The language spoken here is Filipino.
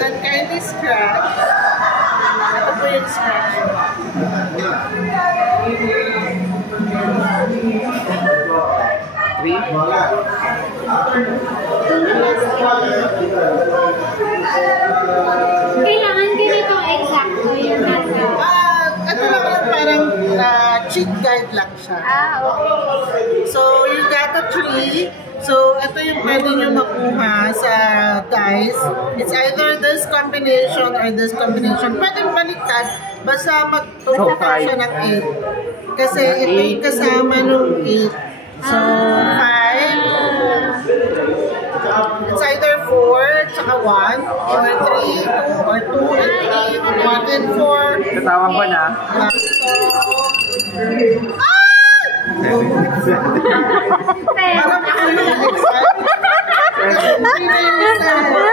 then kindly scratch. Ito po yung scratch. Kailangan ganito exacto yung nasa. Ito lang yung parang cheat guide lang siya. Okay. So, you got a 3. So, ito yung pwede nyo makuha sa dice. It's either this combination or this combination. Pwede baliktad. Basta magtutukan siya ng 8. Kasi ito yung kasama nung 8. So, 5. It's either 4, tsaka 1, or 3, or 2 and 3, 1 and 4. Katawang ko na. Parang ako yung excited.